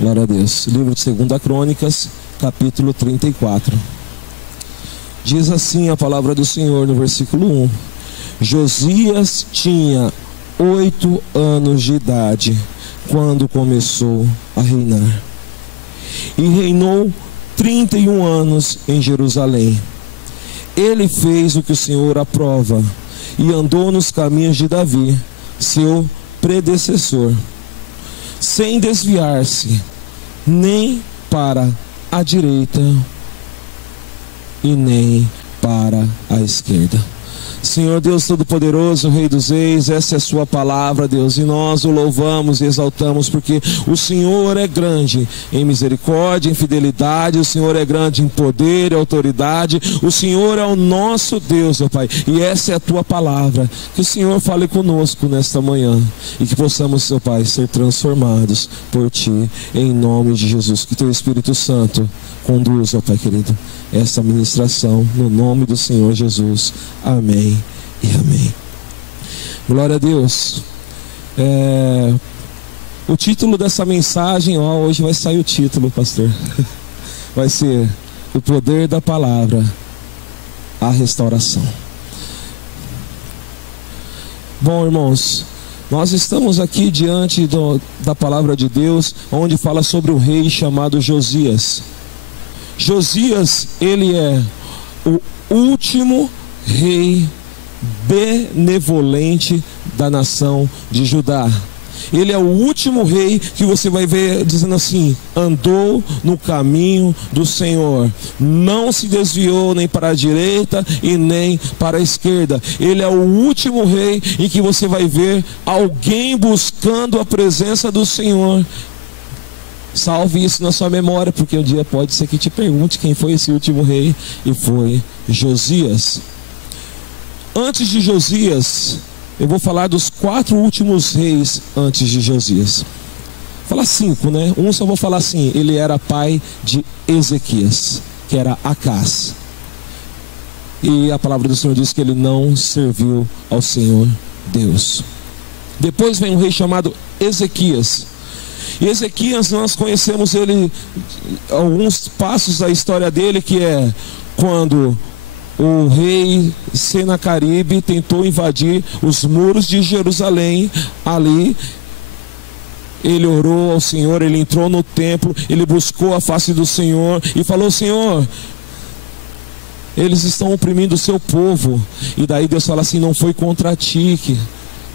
Glória a Deus. Livro de 2 Crônicas, capítulo 34. Diz assim a palavra do Senhor no versículo 1. Josias tinha 8 anos de idade quando começou a reinar. E reinou 31 anos em Jerusalém. Ele fez o que o Senhor aprova e andou nos caminhos de Davi, seu predecessor, sem desviar-se nem para a direita e nem para a esquerda. Senhor Deus Todo-Poderoso, Rei dos Reis, essa é a sua palavra, Deus, e nós o louvamos e exaltamos, porque o Senhor é grande em misericórdia, em fidelidade, o Senhor é grande em poder e autoridade, o Senhor é o nosso Deus, ó Pai, e essa é a tua palavra. Que o Senhor fale conosco nesta manhã, e que possamos, ó Pai, ser transformados por Ti, em nome de Jesus. Que Teu Espírito Santo conduza, ó Pai querido, essa ministração, no nome do Senhor Jesus. Amém e amém. Glória a Deus. O título dessa mensagem, hoje vai sair o título, pastor. Vai ser o poder da palavra, a restauração. Bom, irmãos, nós estamos aqui diante da palavra de Deus, onde fala sobre o rei chamado Josias. Josias, ele é o último rei benevolente da nação de Judá. Ele é o último rei que você vai ver dizendo assim: andou no caminho do Senhor, não se desviou nem para a direita e nem para a esquerda. Ele é o último rei em que você vai ver alguém buscando a presença do Senhor. Salve isso na sua memória, porque um dia pode ser que te pergunte quem foi esse último rei, e foi Josias. Antes de Josias, eu vou falar dos 4 últimos reis antes de Josias. Vou falar 5, né? Um só vou falar assim: ele era pai de Ezequias, que era Acás. E a palavra do Senhor diz que ele não serviu ao Senhor Deus. Depois vem um rei chamado Ezequias. E Ezequias, nós conhecemos ele, alguns passos da história dele, que é quando o rei Senaqueribe tentou invadir os muros de Jerusalém. Ali ele orou ao Senhor, ele entrou no templo, ele buscou a face do Senhor e falou: Senhor, eles estão oprimindo o seu povo. E daí Deus fala assim: não foi contra ti que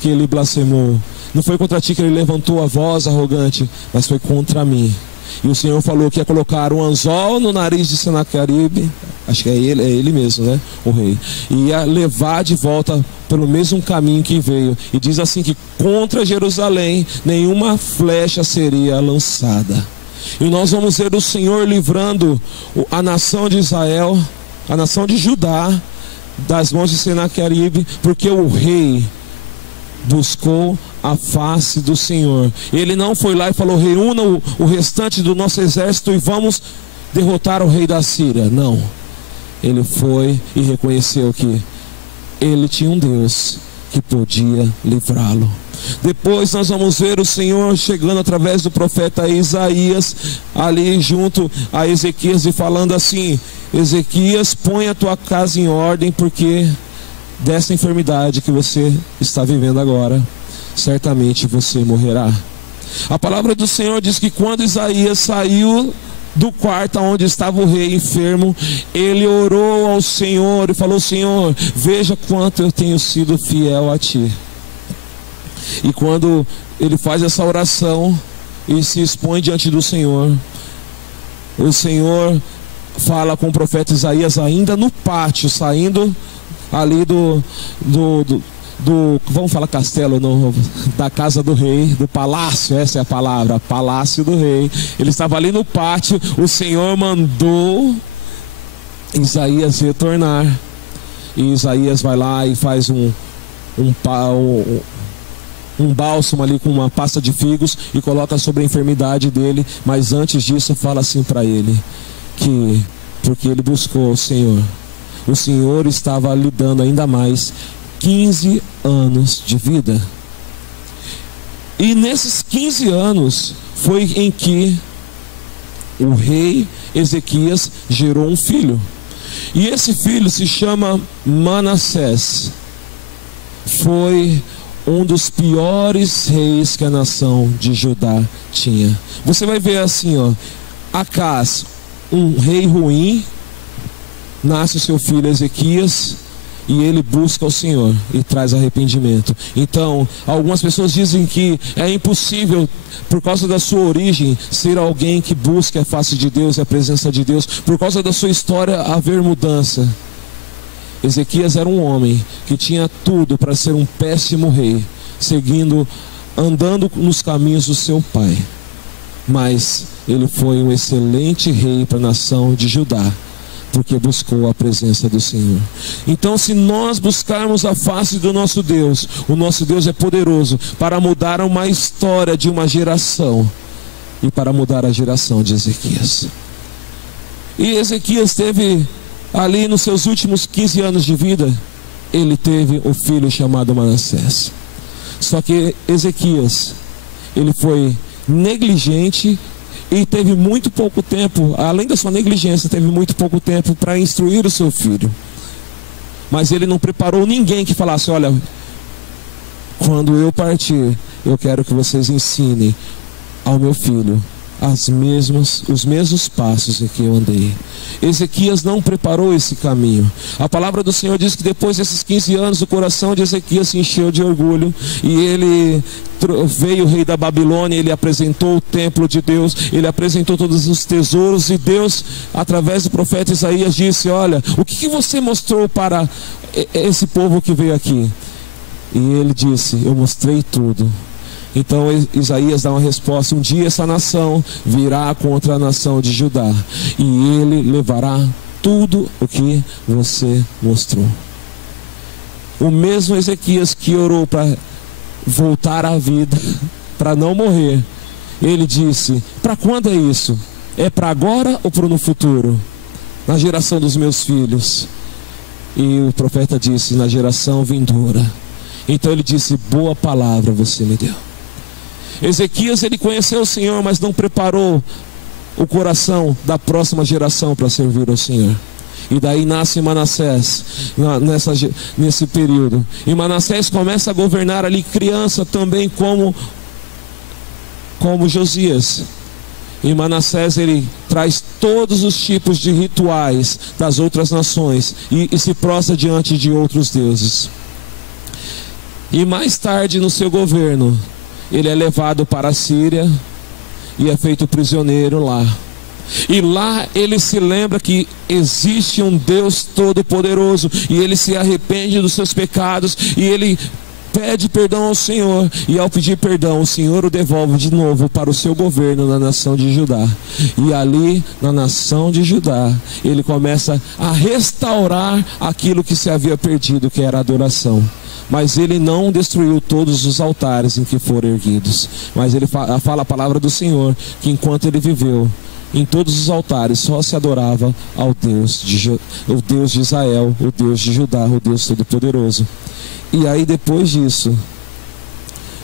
ele blasfemou, não foi contra ti que ele levantou a voz arrogante, mas foi contra mim. E o Senhor falou que ia colocar um anzol no nariz de Senaqueribe, acho que é ele mesmo, né, o rei, e ia levar de volta pelo mesmo caminho que veio. E diz assim que contra Jerusalém nenhuma flecha seria lançada. E nós vamos ver o Senhor livrando a nação de Israel, a nação de Judá, das mãos de Senaqueribe, porque o rei buscou a face do Senhor. Ele não foi lá e falou: reúna o restante do nosso exército e vamos derrotar o rei da Síria. Não, ele foi e reconheceu que ele tinha um Deus que podia livrá-lo. Depois nós vamos ver o Senhor chegando através do profeta Isaías ali junto a Ezequias e falando assim: Ezequias, põe a tua casa em ordem, porque dessa enfermidade que você está vivendo agora, certamente você morrerá. A palavra do Senhor diz que quando Isaías saiu do quarto onde estava o rei enfermo, ele orou ao Senhor e falou: Senhor, veja quanto eu tenho sido fiel a ti. E quando ele faz essa oração e se expõe diante do Senhor, o Senhor fala com o profeta Isaías ainda no pátio, saindo ali vamos falar castelo, não, da casa do rei, do palácio, essa é a palavra, palácio do rei. Ele estava ali no pátio, o Senhor mandou Isaías retornar, e Isaías vai lá e faz um bálsamo ali com uma pasta de figos e coloca sobre a enfermidade dele. Mas antes disso fala assim para ele, que porque ele buscou o Senhor estava lhe dando ainda mais 15 anos de vida. E nesses 15 anos foi em que o rei Ezequias gerou um filho. E esse filho se chama Manassés. Foi um dos piores reis que a nação de Judá tinha. Você vai ver assim, Acás, um rei ruim, nasce o seu filho Ezequias, e ele busca o Senhor e traz arrependimento. Então, algumas pessoas dizem que é impossível, por causa da sua origem, ser alguém que busca a face de Deus e a presença de Deus. Por causa da sua história, haver mudança. Ezequias era um homem que tinha tudo para ser um péssimo rei, andando nos caminhos do seu pai. Mas ele foi um excelente rei para a nação de Judá, porque buscou a presença do Senhor. Então, se nós buscarmos a face do nosso Deus, o nosso Deus é poderoso para mudar uma história de uma geração, e para mudar a geração de Ezequias. E Ezequias teve ali nos seus últimos 15 anos de vida, ele teve o filho chamado Manassés. Só que Ezequias, ele foi negligente e teve muito pouco tempo, além da sua negligência, teve muito pouco tempo para instruir o seu filho. Mas ele não preparou ninguém que falasse: olha, quando eu partir, eu quero que vocês ensinem ao meu filho os mesmos passos em que eu andei. Ezequias não preparou esse caminho. A palavra do Senhor diz que depois desses 15 anos o coração de Ezequias se encheu de orgulho, e ele veio o rei da Babilônia, ele apresentou o templo de Deus, ele apresentou todos os tesouros, e Deus, através do profeta Isaías, disse: olha, o que você mostrou para esse povo que veio aqui? E ele disse: eu mostrei tudo. Então Isaías dá uma resposta: um dia essa nação virá contra a nação de Judá, e ele levará tudo o que você mostrou. O mesmo Ezequias que orou para voltar à vida, para não morrer, ele disse: para quando é isso? É para agora ou para no futuro? Na geração dos meus filhos. E o profeta disse: na geração vindoura. Então ele disse: boa palavra você me deu. Ezequias, ele conheceu o Senhor, mas não preparou o coração da próxima geração para servir ao Senhor. E daí nasce Manassés nesse período. E Manassés começa a governar ali criança também, como Josias. E Manassés, ele traz todos os tipos de rituais das outras nações e se prostra diante de outros deuses. E mais tarde no seu governo, ele é levado para a Síria e é feito prisioneiro lá. E lá ele se lembra que existe um Deus todo-poderoso, e ele se arrepende dos seus pecados, e ele pede perdão ao Senhor. E ao pedir perdão, o Senhor o devolve de novo para o seu governo na nação de Judá. E ali, na nação de Judá, ele começa a restaurar aquilo que se havia perdido, que era a adoração. Mas ele não destruiu todos os altares em que foram erguidos. Mas ele fala a palavra do Senhor, que enquanto ele viveu, em todos os altares só se adorava ao Deus o Deus de Israel, o Deus de Judá, o Deus Todo-Poderoso. E aí depois disso,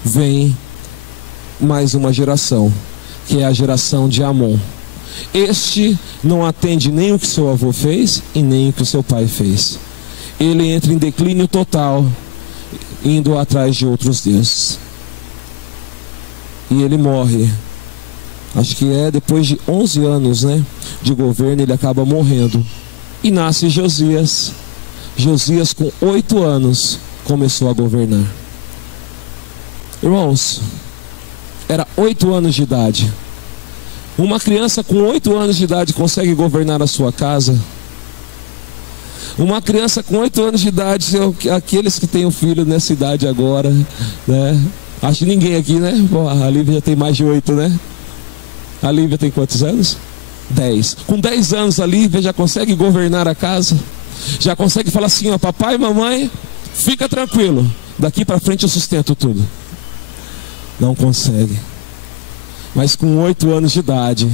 vem mais uma geração, que é a geração de Amon. Este não atende nem o que seu avô fez e nem o que seu pai fez. Ele entra em declínio total, indo atrás de outros deuses. E ele morre. Acho que depois de 11 anos, de governo, ele acaba morrendo. E nasce Josias. Josias, com 8 anos, começou a governar. Irmãos, era 8 anos de idade. Uma criança com 8 anos de idade consegue governar a sua casa? Uma criança com 8 anos de idade, aqueles que têm um filho nessa idade agora, acho que ninguém aqui, Bom, a Lívia já tem mais de 8, A Lívia tem quantos anos? 10. Com 10 anos a Lívia já consegue governar a casa. Já consegue falar assim: papai e mamãe, fica tranquilo, daqui para frente eu sustento tudo. Não consegue. Mas com 8 anos de idade,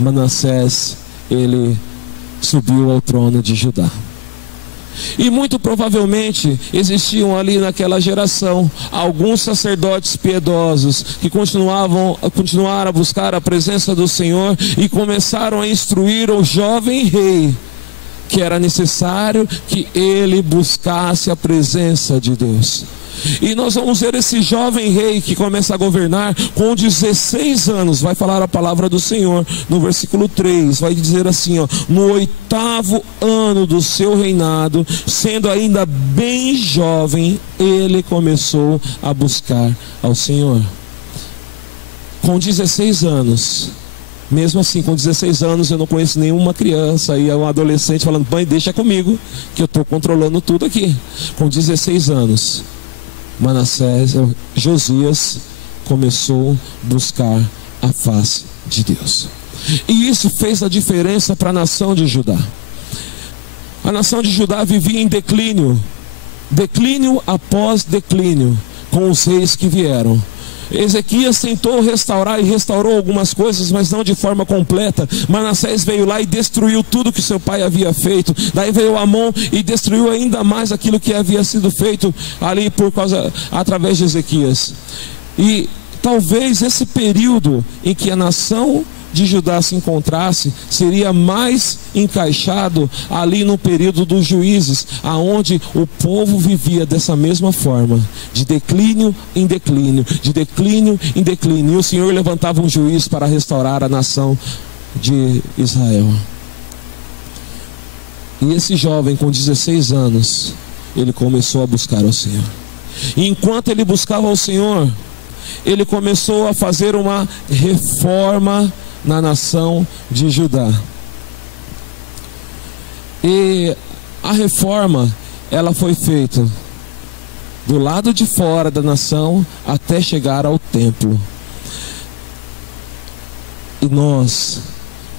Manassés, ele subiu ao trono de Judá. E muito provavelmente existiam ali naquela geração alguns sacerdotes piedosos que continuaram a buscar a presença do Senhor e começaram a instruir o jovem rei que era necessário que ele buscasse a presença de Deus. E nós vamos ver esse jovem rei que começa a governar com 16 anos, vai falar a palavra do Senhor no versículo 3, vai dizer assim, ó: no 8º ano do seu reinado, sendo ainda bem jovem, ele começou a buscar ao Senhor. Com 16 anos, mesmo assim, com 16 anos, eu não conheço nenhuma criança e um adolescente falando: mãe, deixa comigo, que eu estou controlando tudo aqui. Com 16 anos, Josias começou a buscar a face de Deus. E isso fez a diferença para a nação de Judá. A nação de Judá vivia em declínio após declínio, com os reis que vieram. Ezequias tentou restaurar e restaurou algumas coisas, mas não de forma completa. Manassés veio lá e destruiu tudo que seu pai havia feito. Daí veio Amon e destruiu ainda mais aquilo que havia sido feito ali através de Ezequias. E talvez esse período em que a nação de Judá se encontrasse seria mais encaixado ali no período dos juízes, aonde o povo vivia dessa mesma forma, de declínio em declínio, de declínio em declínio, e o Senhor levantava um juiz para restaurar a nação de Israel. E esse jovem com 16 anos, ele começou a buscar ao Senhor. E enquanto ele buscava ao Senhor, ele começou a fazer uma reforma na nação de Judá. E a reforma, ela foi feita do lado de fora da nação até chegar ao templo. E nós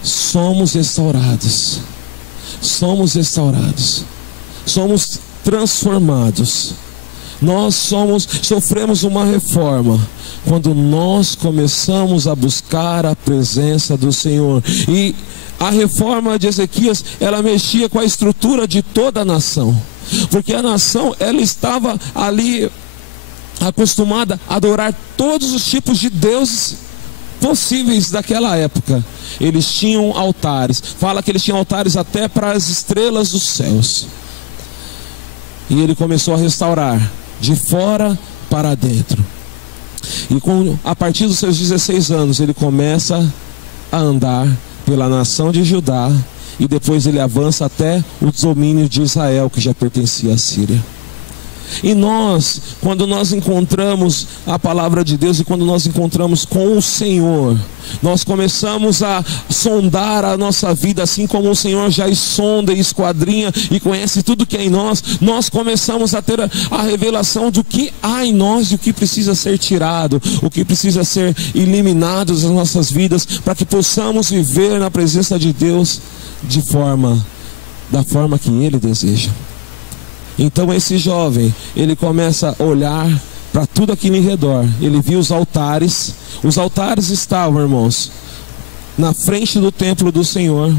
somos restaurados, somos transformados. Nós sofremos uma reforma quando nós começamos a buscar a presença do Senhor. E a reforma de Ezequias, ela mexia com a estrutura de toda a nação, porque a nação, ela estava ali acostumada a adorar todos os tipos de deuses possíveis daquela época. Eles tinham altares, fala que eles tinham altares até para as estrelas dos céus. E ele começou a restaurar de fora para dentro. E a partir dos seus 16 anos, ele começa a andar pela nação de Judá, e depois ele avança até o domínio de Israel, que já pertencia à Síria. E nós, quando nós encontramos a palavra de Deus e quando nós encontramos com o Senhor, nós começamos a sondar a nossa vida, assim como o Senhor já sonda e esquadrinha e conhece tudo que é em nós. Nós começamos a ter a revelação do que há em nós e o que precisa ser tirado, o que precisa ser eliminado das nossas vidas, para que possamos viver na presença de Deus da forma que Ele deseja. Então esse jovem, ele começa a olhar para tudo aquilo em redor. Ele viu os altares. Os altares estavam, irmãos, na frente do templo do Senhor.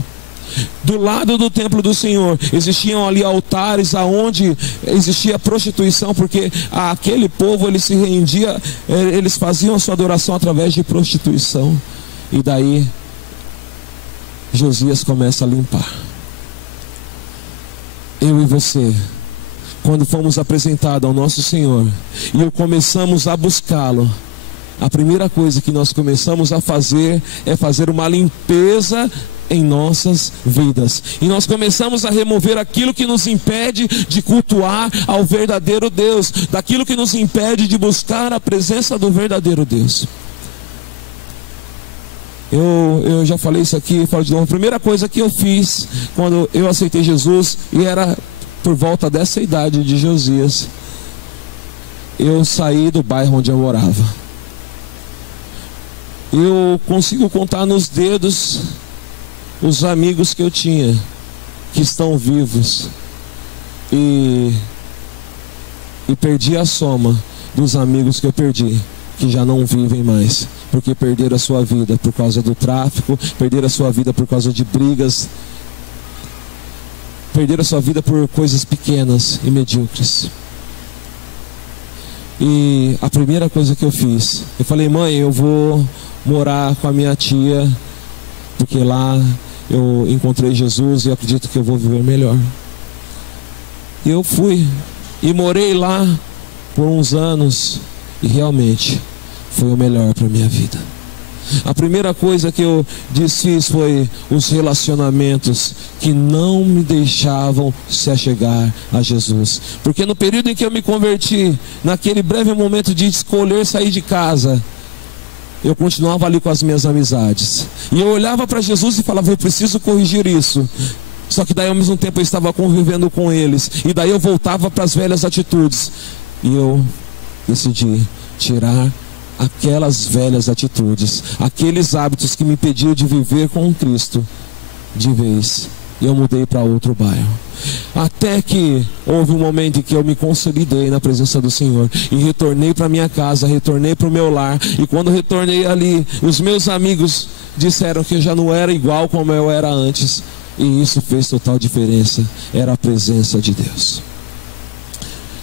Do lado do templo do Senhor existiam ali altares aonde existia prostituição, porque aquele povo, ele se rendia, eles faziam a sua adoração através de prostituição. E daí Josias começa a limpar. Eu e você, quando fomos apresentados ao nosso Senhor e começamos a buscá-lo, a primeira coisa que nós começamos a fazer é fazer uma limpeza em nossas vidas. E nós começamos a remover aquilo que nos impede de cultuar ao verdadeiro Deus, daquilo que nos impede de buscar a presença do verdadeiro Deus. Eu já falei isso aqui, falo de novo. A primeira coisa que eu fiz quando eu aceitei Jesus, e era por volta dessa idade de Josias, eu saí do bairro onde eu morava. Eu consigo contar nos dedos os amigos que eu tinha, que estão vivos, e perdi a soma dos amigos que eu perdi, que já não vivem mais, porque perderam a sua vida por causa do tráfico, perderam a sua vida por causa de brigas. perder a sua vida por coisas pequenas e medíocres. E a primeira coisa que eu fiz, eu falei: mãe, eu vou morar com a minha tia, porque lá eu encontrei Jesus e acredito que eu vou viver melhor. E eu fui e morei lá por uns anos, e realmente foi o melhor para a minha vida. A primeira coisa que eu desfiz foi os relacionamentos que não me deixavam se achegar a Jesus. Porque no período em que eu me converti, naquele breve momento de escolher sair de casa, eu continuava ali com as minhas amizades. E eu olhava para Jesus e falava: eu preciso corrigir isso. Só que daí ao mesmo tempo eu estava convivendo com eles. E daí eu voltava para as velhas atitudes. E eu decidi tirar aquelas velhas atitudes, aqueles hábitos que me impediam de viver com Cristo de vez. E eu mudei para outro bairro. Até que houve um momento em que eu me consolidei na presença do Senhor e retornei para minha casa, retornei para o meu lar. E quando retornei ali, os meus amigos disseram que eu já não era igual como eu era antes. E isso fez total diferença. Era a presença de Deus.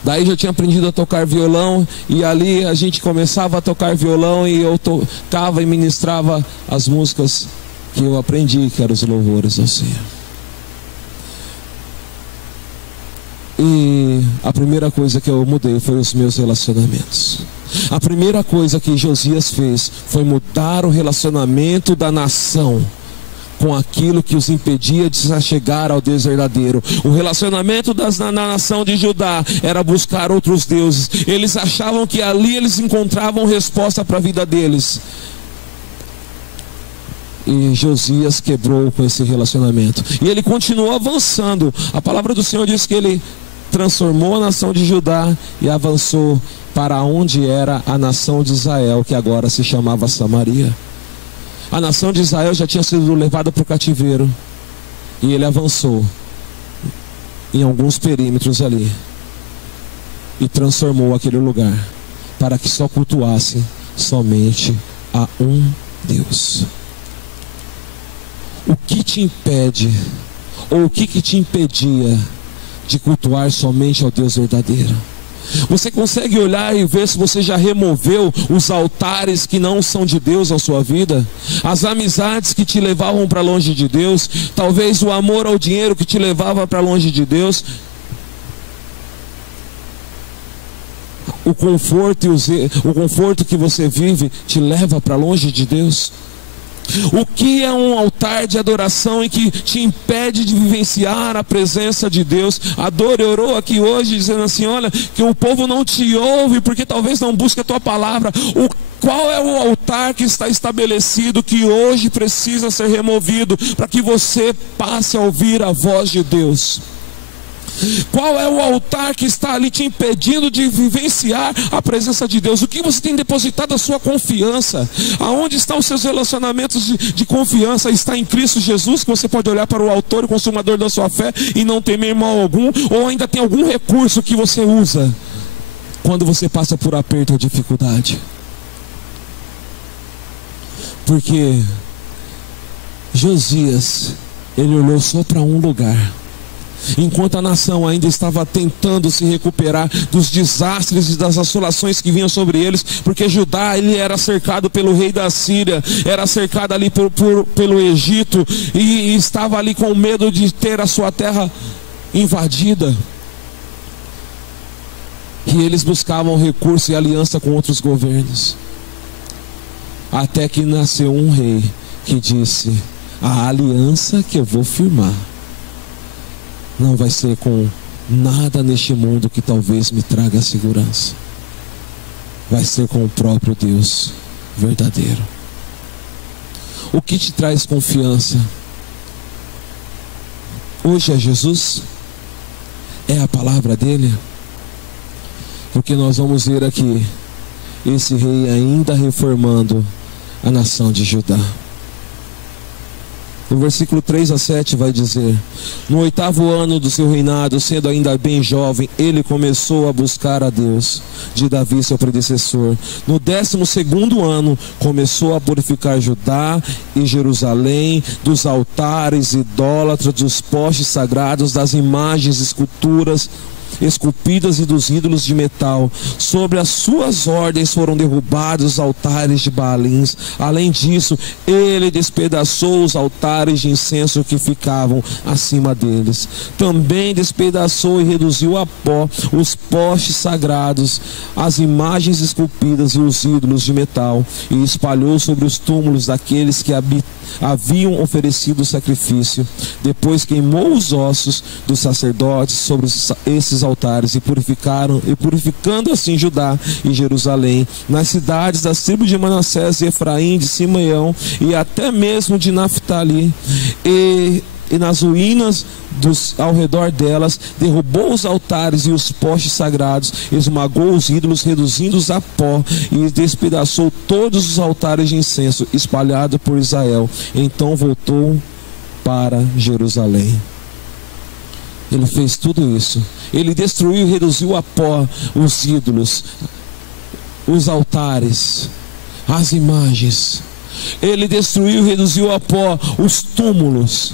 Daí já tinha aprendido a tocar violão, e ali a gente começava a tocar violão, e eu tocava e ministrava as músicas que eu aprendi, que eram os louvores ao Senhor. E a primeira coisa que eu mudei foi os meus relacionamentos. A primeira coisa que Josias fez foi mudar o relacionamento da nação com aquilo que os impedia de se achegar ao Deus verdadeiro. O relacionamento na nação de Judá era buscar outros deuses. Eles achavam que ali eles encontravam resposta para a vida deles. E Josias quebrou com esse relacionamento. E ele continuou avançando. A palavra do Senhor diz que ele transformou a nação de Judá e avançou para onde era a nação de Israel, que agora se chamava Samaria. A nação de Israel já tinha sido levada para o cativeiro. E ele avançou em alguns perímetros ali e transformou aquele lugar para que só cultuasse somente a um Deus. O que te impede, ou o que te impedia de cultuar somente ao Deus verdadeiro? Você consegue olhar e ver se você já removeu os altares que não são de Deus na sua vida? As amizades que te levavam para longe de Deus? Talvez o amor ao dinheiro que te levava para longe de Deus? O conforto que você vive te leva para longe de Deus? O que é um altar de adoração e que te impede de vivenciar a presença de Deus? A Dor orou aqui hoje dizendo assim: olha, que o povo não te ouve porque talvez não busque a tua palavra. Qual é o altar que está estabelecido que hoje precisa ser removido para que você passe a ouvir a voz de Deus? Qual é o altar que está ali te impedindo de vivenciar a presença de Deus? O que você tem depositado a sua confiança? Aonde estão os seus relacionamentos de confiança? Está em Cristo Jesus, que você pode olhar para o autor e consumador da sua fé e não temer mal algum? Ou ainda tem algum recurso que você usa quando você passa por aperto ou dificuldade? Porque Josias, ele olhou só para um lugar. Enquanto a nação ainda estava tentando se recuperar dos desastres e das assolações que vinham sobre eles, porque Judá, ele era cercado pelo rei da Síria, era cercado ali pelo Egito, e estava ali com medo de ter a sua terra invadida. E eles buscavam recurso e aliança com outros governos. Até que nasceu um rei que disse: a aliança que eu vou firmar não vai ser com nada neste mundo que talvez me traga segurança. Vai ser com o próprio Deus verdadeiro. O que te traz confiança? Hoje é Jesus? É a palavra dele? Porque nós vamos ver aqui esse rei ainda reformando a nação de Judá. No versículo 3 a 7 vai dizer: no 8º ano do seu reinado, sendo ainda bem jovem, ele começou a buscar a Deus de Davi, seu predecessor. No 12º ano, começou a purificar Judá e Jerusalém dos altares idólatras, dos postes sagrados, das imagens, esculturas esculpidas e dos ídolos de metal. Sobre as suas ordens foram derrubados os altares de Baalins. Além disso, ele despedaçou os altares de incenso que ficavam acima deles. Também despedaçou e reduziu a pó os postes sagrados, as imagens esculpidas e os ídolos de metal, e espalhou sobre os túmulos daqueles que haviam oferecido o sacrifício. Depois queimou os ossos dos sacerdotes sobre esses altares, e purificando assim Judá e Jerusalém, nas cidades das tribos de Manassés, de Efraim, de Simeão e até mesmo de Naftali, e nas ruínas ao redor delas, derrubou os altares e os postes sagrados, esmagou os ídolos, reduzindo-os a pó, e despedaçou todos os altares de incenso espalhados por Israel. Então voltou para Jerusalém. Ele fez tudo isso. Ele destruiu e reduziu a pó os ídolos, os altares, as imagens. Ele destruiu e reduziu a pó os túmulos.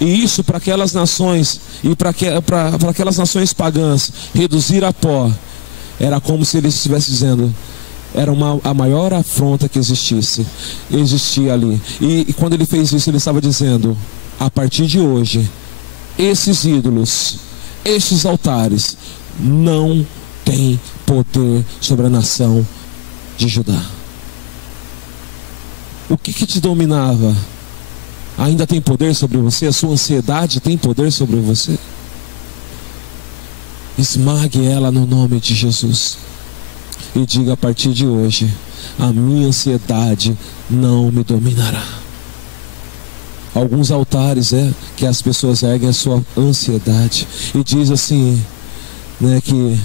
E isso, para aquelas nações, e para aquelas nações pagãs, reduzir a pó, era como se ele estivesse dizendo, era a maior afronta que existia ali. E quando ele fez isso, ele estava dizendo: a partir de hoje, esses ídolos, esses altares, não têm poder sobre a nação de Judá. O que te dominava ainda tem poder sobre você? A sua ansiedade tem poder sobre você? Esmague ela no nome de Jesus e diga: a partir de hoje, a minha ansiedade não me dominará. Alguns altares que as pessoas erguem a sua ansiedade, e diz assim, que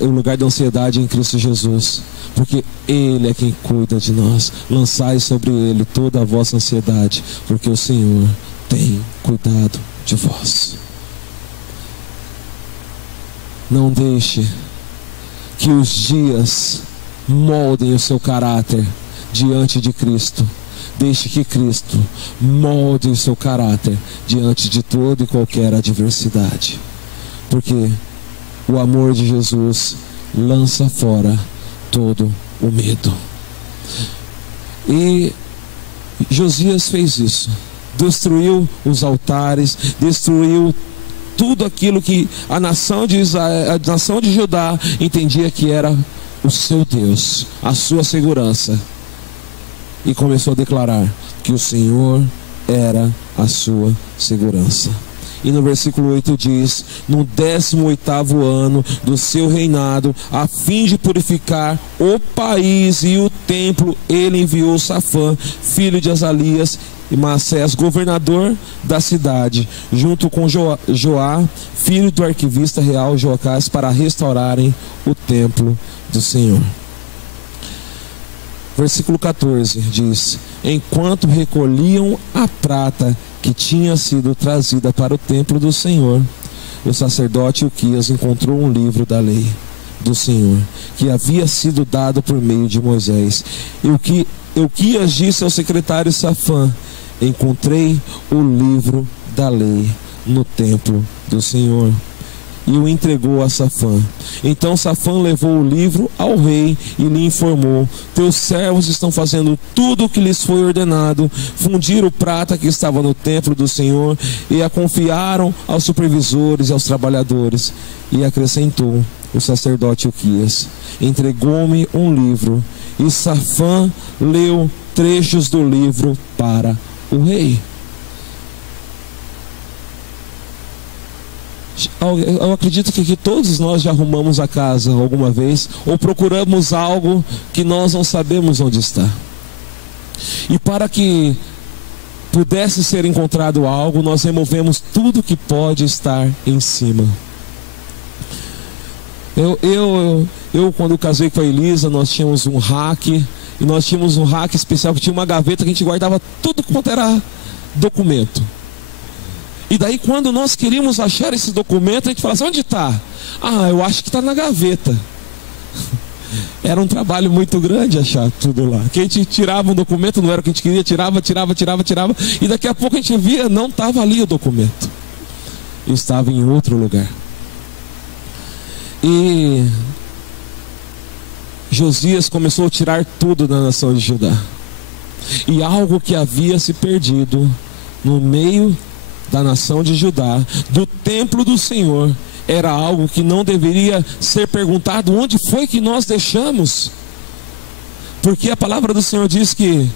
o lugar da ansiedade é em Cristo Jesus, porque Ele é quem cuida de nós. Lançai sobre Ele toda a vossa ansiedade, porque o Senhor tem cuidado de vós. Não deixe que os dias moldem o seu caráter diante de Cristo. Deixe que Cristo molde o seu caráter diante de toda e qualquer adversidade, porque o amor de Jesus lança fora todo o medo. E Josias fez isso, destruiu os altares, destruiu tudo aquilo que a nação de Israel, a nação de Judá entendia que era o seu Deus, a sua segurança, e começou a declarar que o Senhor era a sua segurança. E no versículo 8 diz: no 18º ano do seu reinado, a fim de purificar o país e o templo, ele enviou Safã, filho de Azalias, e Maassés, governador da cidade, junto com Joá, filho do arquivista real Joacás, para restaurarem o templo do Senhor. Versículo 14 diz: enquanto recolhiam a prata que tinha sido trazida para o templo do Senhor, o sacerdote Ilquias encontrou um livro da lei do Senhor, que havia sido dado por meio de Moisés. E Ilquias disse ao secretário Safã: encontrei o livro da lei no templo do Senhor. E o entregou a Safã. Então Safã levou o livro ao rei e lhe informou: teus servos estão fazendo tudo o que lhes foi ordenado, fundiram prata que estava no templo do Senhor e a confiaram aos supervisores e aos trabalhadores. E acrescentou o sacerdote Ilquias: entregou-me um livro. E Safã leu trechos do livro para o rei. Eu acredito que todos nós já arrumamos a casa alguma vez, ou procuramos algo que nós não sabemos onde está. E para que pudesse ser encontrado algo, nós removemos tudo que pode estar em cima. Eu quando casei com a Elisa, nós tínhamos um rack, e nós tínhamos um rack especial que tinha uma gaveta que a gente guardava tudo quanto era documento. E daí quando nós queríamos achar esse documento, a gente fala assim, onde está? Ah, eu acho que está na gaveta. Era um trabalho muito grande achar tudo lá. Que a gente tirava um documento, não era o que a gente queria, tirava. E daqui a pouco a gente via, não estava ali o documento. Estava em outro lugar. E Josias começou a tirar tudo da nação de Judá. E algo que havia se perdido no meio da nação de Judá, do templo do Senhor, era algo que não deveria ser perguntado: onde foi que nós deixamos? Porque a palavra do Senhor diz que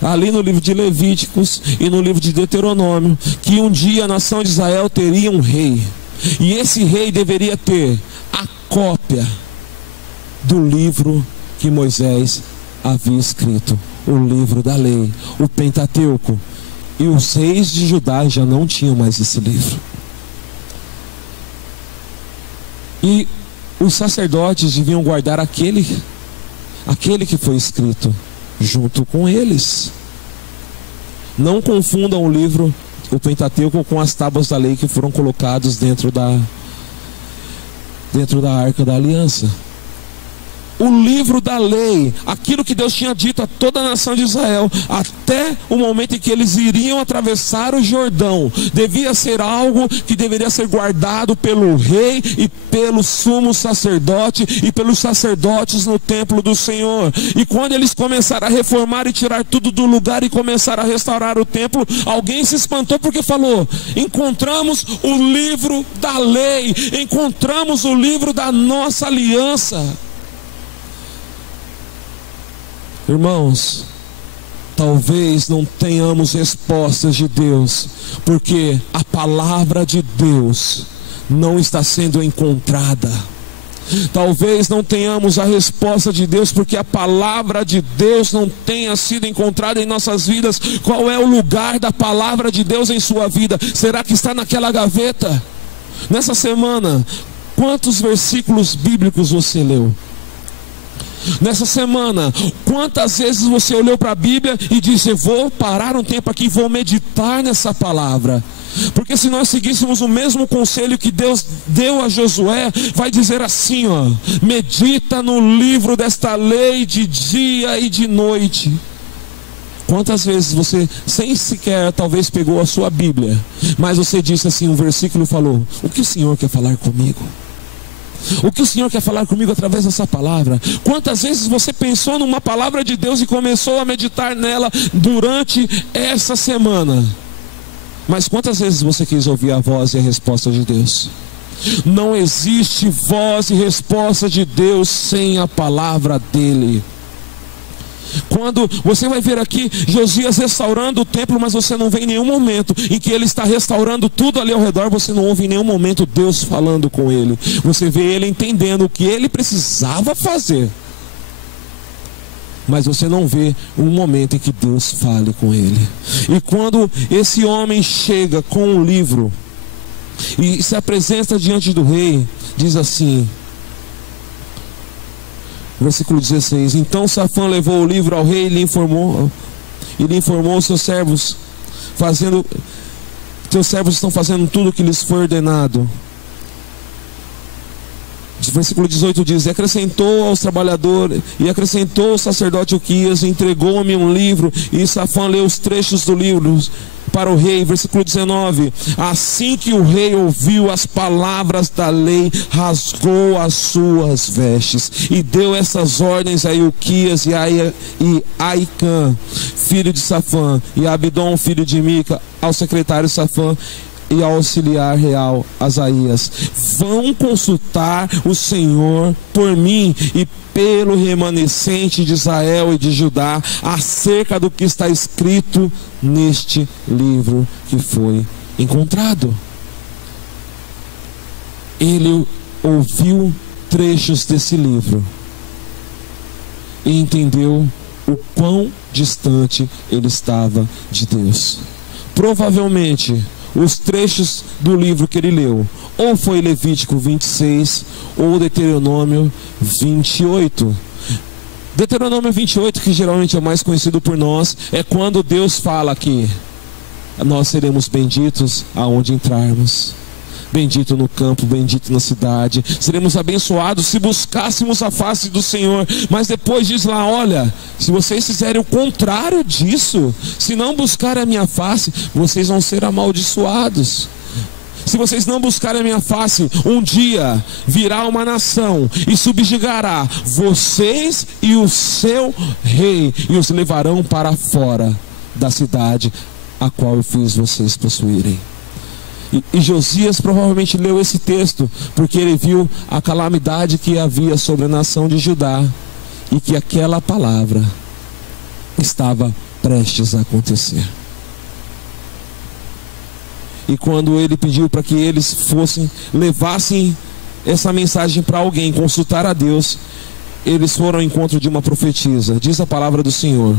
ali no livro de Levíticos e no livro de Deuteronômio, que um dia a nação de Israel teria um rei, e esse rei deveria ter a cópia do livro que Moisés havia escrito, o livro da lei, o Pentateuco. E os reis de Judá já não tinham mais esse livro. E os sacerdotes deviam guardar aquele que foi escrito junto com eles. Não confundam o livro, o Pentateuco, com as tábuas da lei que foram colocados dentro da Arca da Aliança. O livro da lei, aquilo que Deus tinha dito a toda a nação de Israel, até o momento em que eles iriam atravessar o Jordão, devia ser algo que deveria ser guardado pelo rei e pelo sumo sacerdote e pelos sacerdotes no templo do Senhor. E quando eles começaram a reformar e tirar tudo do lugar e começaram a restaurar o templo, alguém se espantou porque falou: encontramos o livro da lei, encontramos o livro da nossa aliança. Irmãos, talvez não tenhamos respostas de Deus, porque a palavra de Deus não está sendo encontrada. Talvez não tenhamos a resposta de Deus, porque a palavra de Deus não tenha sido encontrada em nossas vidas. Qual é o lugar da palavra de Deus em sua vida? Será que está naquela gaveta? Nessa semana, quantos versículos bíblicos você leu? Nessa semana, quantas vezes você olhou para a Bíblia e disse: eu vou parar um tempo aqui e vou meditar nessa palavra? Porque se nós seguíssemos o mesmo conselho que Deus deu a Josué, vai dizer assim, ó: medita no livro desta lei de dia e de noite. Quantas vezes você, sem sequer talvez pegou a sua Bíblia, mas você disse assim, um versículo falou: o que o Senhor quer falar comigo? O que o Senhor quer falar comigo através dessa palavra? Quantas vezes você pensou numa palavra de Deus e começou a meditar nela durante essa semana? Mas quantas vezes você quis ouvir a voz e a resposta de Deus? Não existe voz e resposta de Deus sem a palavra dele. Quando você vai ver aqui Josias restaurando o templo, mas você não vê em nenhum momento em que ele está restaurando tudo ali ao redor, você não ouve em nenhum momento Deus falando com ele. Você vê ele entendendo o que ele precisava fazer, mas você não vê um momento em que Deus fale com ele. E quando esse homem chega com o livro e se apresenta diante do rei, diz assim, versículo 16: então Safã levou o livro ao rei e lhe informou os seus servos, teus servos estão fazendo tudo o que lhes foi ordenado. Versículo 18 diz: e acrescentou aos trabalhadores, e acrescentou o sacerdote Uquias, entregou-me um livro, e Safã leu os trechos do livro para o rei. Versículo 19: assim que o rei ouviu as palavras da lei, rasgou as suas vestes e deu essas ordens a Uquias e Aicã, filho de Safã, e a Abidom, filho de Mica, ao secretário Safã e ao auxiliar real Asaías: vão consultar o Senhor por mim e pelo remanescente de Israel e de Judá acerca do que está escrito neste livro que foi encontrado. Ele ouviu trechos desse livro e entendeu o quão distante ele estava de Deus. Provavelmente os trechos do livro que ele leu, ou foi Levítico 26 ou Deuteronômio 28. Deuteronômio 28, que geralmente é o mais conhecido por nós, é quando Deus fala aqui: nós seremos benditos aonde entrarmos. Bendito no campo, bendito na cidade. Seremos abençoados se buscássemos a face do Senhor. Mas depois diz lá, olha, se vocês fizerem o contrário disso, se não buscarem a minha face, vocês vão ser amaldiçoados. Se vocês não buscarem a minha face, um dia virá uma nação e subjugará vocês e o seu rei, e os levarão para fora da cidade a qual eu fiz vocês possuírem. E Josias provavelmente leu esse texto porque ele viu a calamidade que havia sobre a nação de Judá e que aquela palavra estava prestes a acontecer. E quando ele pediu para que eles levassem essa mensagem para alguém, consultar a Deus, eles foram ao encontro de uma profetisa. Diz a palavra do Senhor.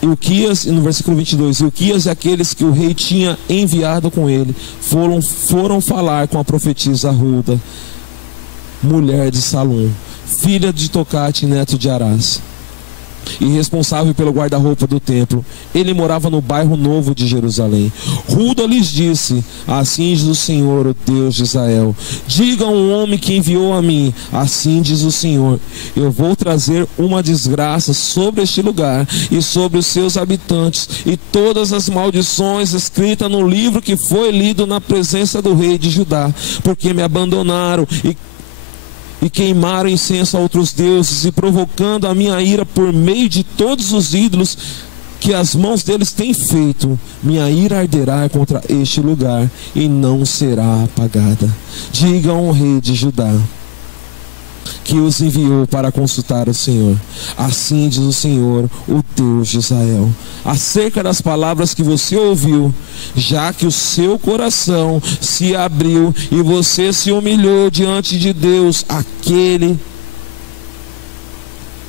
Ilquias, no versículo 22, Ilquias e aqueles que o rei tinha enviado com ele foram falar com a profetisa Hulda, mulher de Salum, filha de Tocate, neto de Arás, e responsável pelo guarda-roupa do templo. Ele morava no bairro novo de Jerusalém. Hulda lhes disse: assim diz o Senhor, o Deus de Israel, diga ao homem que enviou a mim, assim diz o Senhor, eu vou trazer uma desgraça sobre este lugar e sobre os seus habitantes, e todas as maldições escritas no livro que foi lido na presença do rei de Judá, porque me abandonaram e queimaram incenso a outros deuses, e provocando a minha ira por meio de todos os ídolos que as mãos deles têm feito, minha ira arderá contra este lugar e não será apagada. Diga ao rei de Judá que os enviou para consultar o Senhor, assim diz o Senhor, o Deus de Israel, acerca das palavras que você ouviu, já que o seu coração se abriu e você se humilhou diante de Deus, aquele,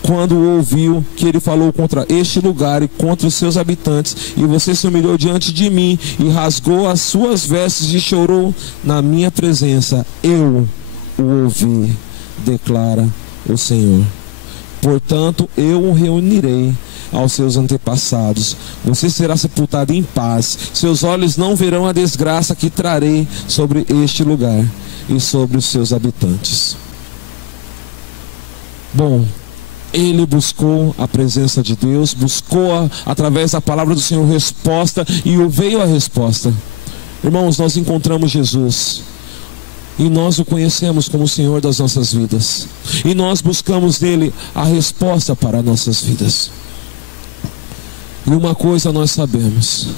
quando ouviu que ele falou contra este lugar e contra os seus habitantes, e você se humilhou diante de mim e rasgou as suas vestes e chorou na minha presença, eu o ouvi, declara o Senhor. Portanto, eu o reunirei aos seus antepassados, você será sepultado em paz, seus olhos não verão a desgraça que trarei sobre este lugar e sobre os seus habitantes. Bom, ele buscou a presença de Deus, buscou através da palavra do Senhor resposta, e veio a resposta. Irmãos, nós encontramos Jesus e nós o conhecemos como o Senhor das nossas vidas, e nós buscamos nele a resposta para nossas vidas. E uma coisa nós sabemos,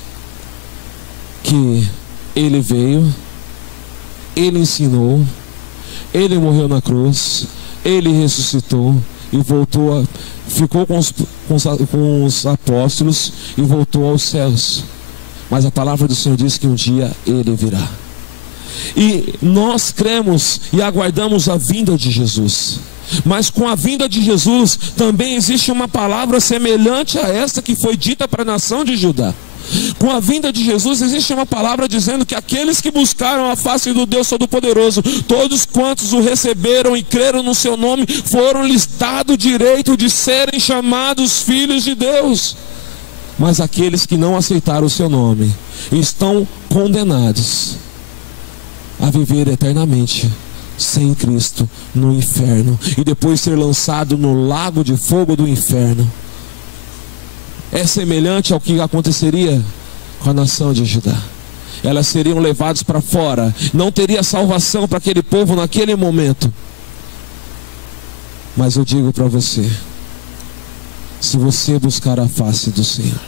que ele veio, ele ensinou, ele morreu na cruz, ele ressuscitou e voltou, ficou com os apóstolos e voltou aos céus. Mas a palavra do Senhor diz que um dia ele virá. E nós cremos e aguardamos a vinda de Jesus. Mas com a vinda de Jesus também existe uma palavra semelhante a esta que foi dita para a nação de Judá. Com a vinda de Jesus existe uma palavra dizendo que aqueles que buscaram a face do Deus Todo-Poderoso, todos quantos o receberam e creram no seu nome, foram-lhes dado o direito de serem chamados filhos de Deus. Mas aqueles que não aceitaram o seu nome estão condenados a viver eternamente sem Cristo no inferno, e depois ser lançado no lago de fogo do inferno. É semelhante ao que aconteceria com a nação de Judá. Elas seriam levadas para fora, não teria salvação para aquele povo naquele momento. Mas eu digo para você, se você buscar a face do Senhor,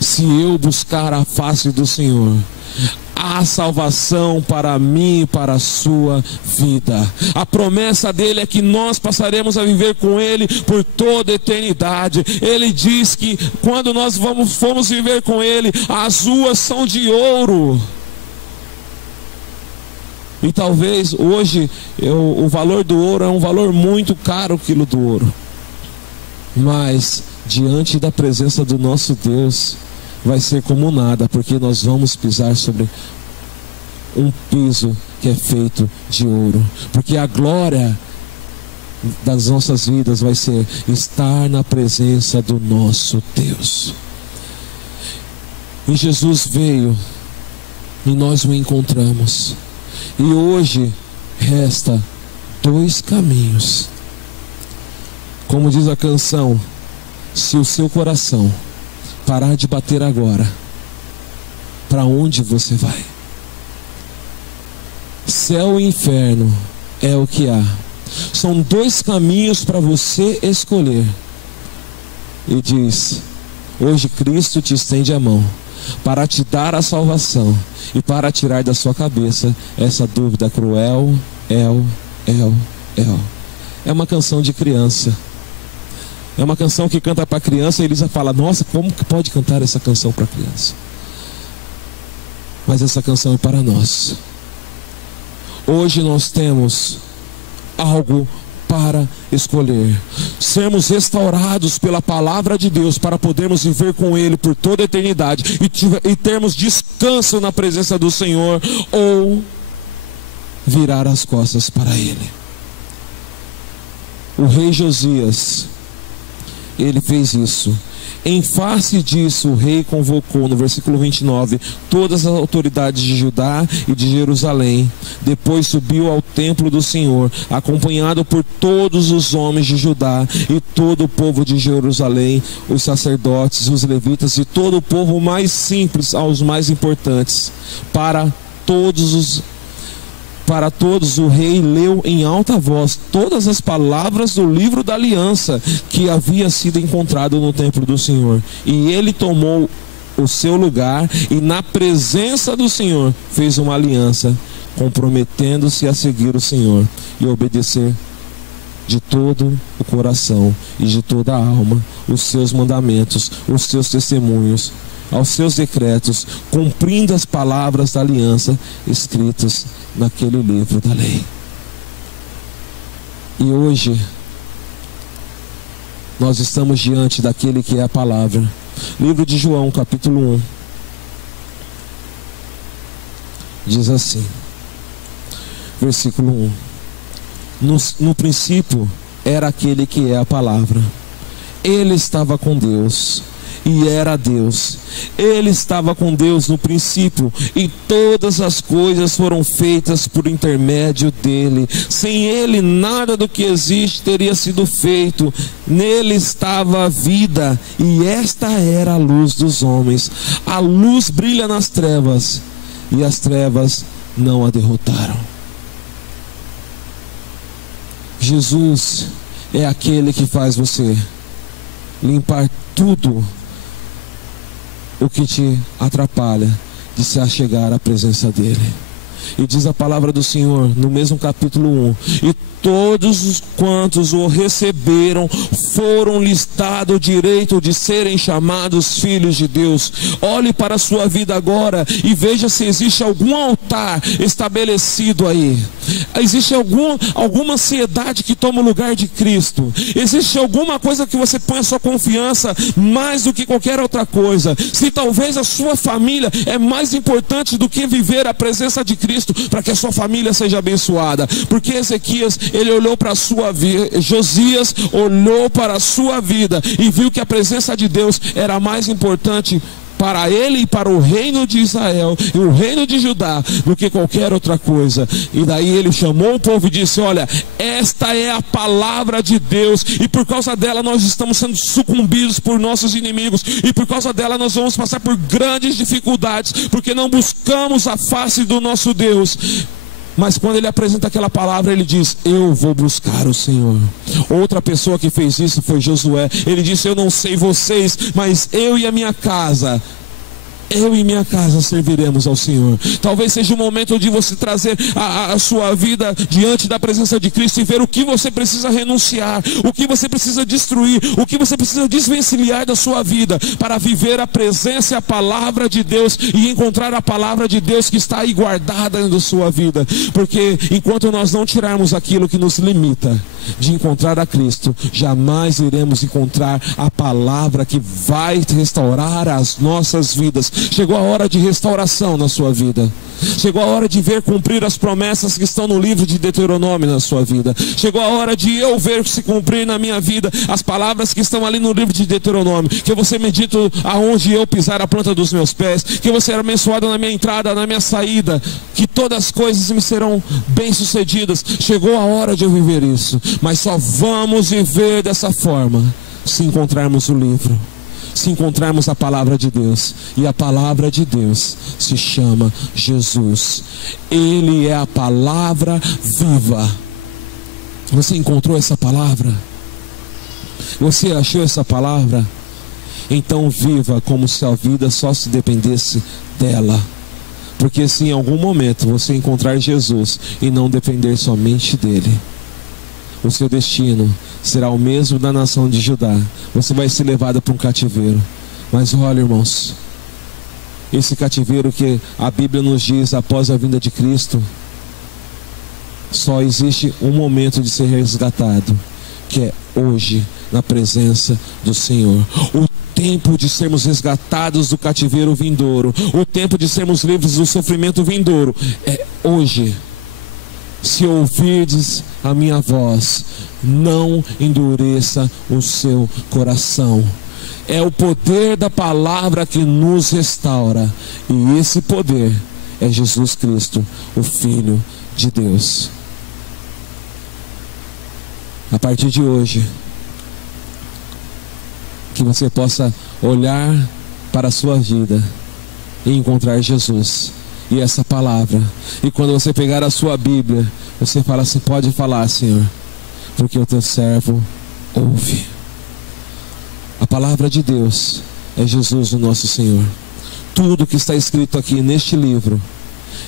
se eu buscar a face do Senhor, há salvação para mim e para a sua vida. A promessa dele é que nós passaremos a viver com ele por toda a eternidade. Ele diz que quando nós formos viver com ele, as ruas são de ouro. E talvez hoje o valor do ouro é um valor muito caro, o quilo do ouro. Mas diante da presença do nosso Deus, vai ser como nada, porque nós vamos pisar sobre um piso que é feito de ouro. Porque a glória das nossas vidas vai ser estar na presença do nosso Deus. E Jesus veio e nós o encontramos. E hoje resta 2 caminhos. Como diz a canção, se o seu coração parar de bater agora, para onde você vai? Céu e inferno é o que há. São 2 caminhos para você escolher. E diz: hoje Cristo te estende a mão para te dar a salvação e para tirar da sua cabeça essa dúvida cruel. É uma canção de criança. É uma canção que canta para criança e eles falam: nossa, como que pode cantar essa canção para criança? Mas essa canção é para nós. Hoje nós temos algo para escolher: sermos restaurados pela palavra de Deus para podermos viver com Ele por toda a eternidade e termos descanso na presença do Senhor, ou virar as costas para Ele. O rei Josias, ele fez isso. Em face disso, o rei convocou, no versículo 29, todas as autoridades de Judá e de Jerusalém. Depois subiu ao templo do Senhor, acompanhado por todos os homens de Judá e todo o povo de Jerusalém, os sacerdotes, os levitas e todo o povo, mais simples aos mais importantes. Para todos o rei leu em alta voz todas as palavras do livro da aliança que havia sido encontrado no templo do Senhor. E ele tomou o seu lugar e na presença do Senhor fez uma aliança, comprometendo-se a seguir o Senhor e obedecer de todo o coração e de toda a alma os seus mandamentos, os seus testemunhos, aos seus decretos, cumprindo as palavras da aliança escritas naquele livro da lei. E hoje nós estamos diante daquele que é a palavra. Livro de João, capítulo 1, diz assim, versículo 1: no princípio era aquele que é a palavra. Ele estava com Deus e era Deus. Ele estava com Deus no princípio, e todas as coisas foram feitas por intermédio dele. Sem ele, nada do que existe teria sido feito. Nele estava a vida, e esta era a luz dos homens. A luz brilha nas trevas, e as trevas não a derrotaram. Jesus é aquele que faz você limpar tudo o que te atrapalha de se achegar à presença dele. E diz a palavra do Senhor no mesmo capítulo 1: e todos os quantos o receberam foram-lhes dado o direito de serem chamados filhos de Deus. Olhe para a sua vida agora e veja se existe algum altar estabelecido aí. Existe alguma ansiedade que toma o lugar de Cristo? Existe alguma coisa que você põe a sua confiança mais do que qualquer outra coisa? Se talvez a sua família é mais importante do que viver a presença de Cristo para que a sua família seja abençoada. Porque Ezequias, ele olhou para a sua vida, Josias olhou para a sua vida e viu que a presença de Deus era mais importante para ele e para o reino de Israel e o reino de Judá do que qualquer outra coisa. E daí ele chamou o povo e disse: olha, esta é a palavra de Deus, e por causa dela nós estamos sendo sucumbidos por nossos inimigos, e por causa dela nós vamos passar por grandes dificuldades, porque não buscamos a face do nosso Deus. Mas quando ele apresenta aquela palavra, ele diz: eu vou buscar o Senhor. Outra pessoa que fez isso foi Josué. Ele disse: eu não sei vocês, mas eu e minha casa serviremos ao Senhor. Talvez seja o momento de você trazer a sua vida diante da presença de Cristo e ver o que você precisa renunciar, o que você precisa destruir, o que você precisa desvencilhar da sua vida para viver a presença e a palavra de Deus e encontrar a palavra de Deus que está aí guardada na sua vida. Porque enquanto nós não tirarmos aquilo que nos limita de encontrar a Cristo, jamais iremos encontrar a palavra que vai restaurar as nossas vidas, Chegou a hora de restauração na sua vida. Chegou a hora de ver cumprir as promessas que estão no livro de Deuteronômio na sua vida. Chegou a hora de eu ver se cumprir na minha vida as palavras que estão ali no livro de Deuteronômio. Que você medite aonde eu pisar a planta dos meus pés. Que você será abençoado na minha entrada, na minha saída. Que todas as coisas me serão bem-sucedidas. Chegou a hora de eu viver isso. Mas só vamos viver dessa forma se encontrarmos o livro, se encontrarmos a palavra de Deus. E a palavra de Deus se chama Jesus. Ele é a palavra viva. Você encontrou essa palavra? Você achou essa palavra? Então viva como se a vida só se dependesse dela. Porque se em algum momento você encontrar Jesus e não depender somente dele, o seu destino será o mesmo da nação de Judá. Você vai ser levado para um cativeiro. Mas olha, irmãos, esse cativeiro que a Bíblia nos diz após a vinda de Cristo, só existe um momento de ser resgatado, que é hoje, na presença do Senhor. O tempo de sermos resgatados do cativeiro vindouro, o tempo de sermos livres do sofrimento vindouro, é hoje. Se ouvirdes a minha voz, não endureça o seu coração. É o poder da palavra que nos restaura. E esse poder é Jesus Cristo, o Filho de Deus. A partir de hoje, que você possa olhar para a sua vida e encontrar Jesus e essa palavra. E quando você pegar a sua Bíblia, você fala assim: pode falar, Senhor, porque o teu servo ouve. A palavra de Deus é Jesus, o nosso Senhor. Tudo que está escrito aqui neste livro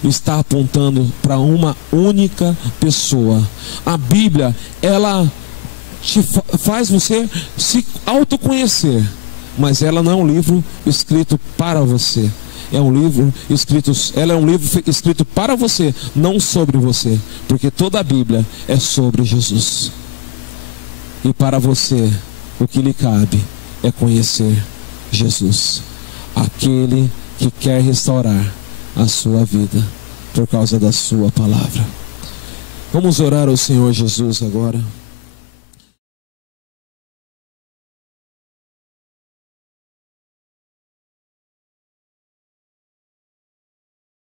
está apontando para uma única pessoa. A Bíblia, ela faz você se autoconhecer, mas ela não é um livro escrito para você. Ela é um livro escrito para você, não sobre você, porque toda a Bíblia é sobre Jesus. E para você, o que lhe cabe é conhecer Jesus, aquele que quer restaurar a sua vida por causa da sua palavra. Vamos orar ao Senhor Jesus agora.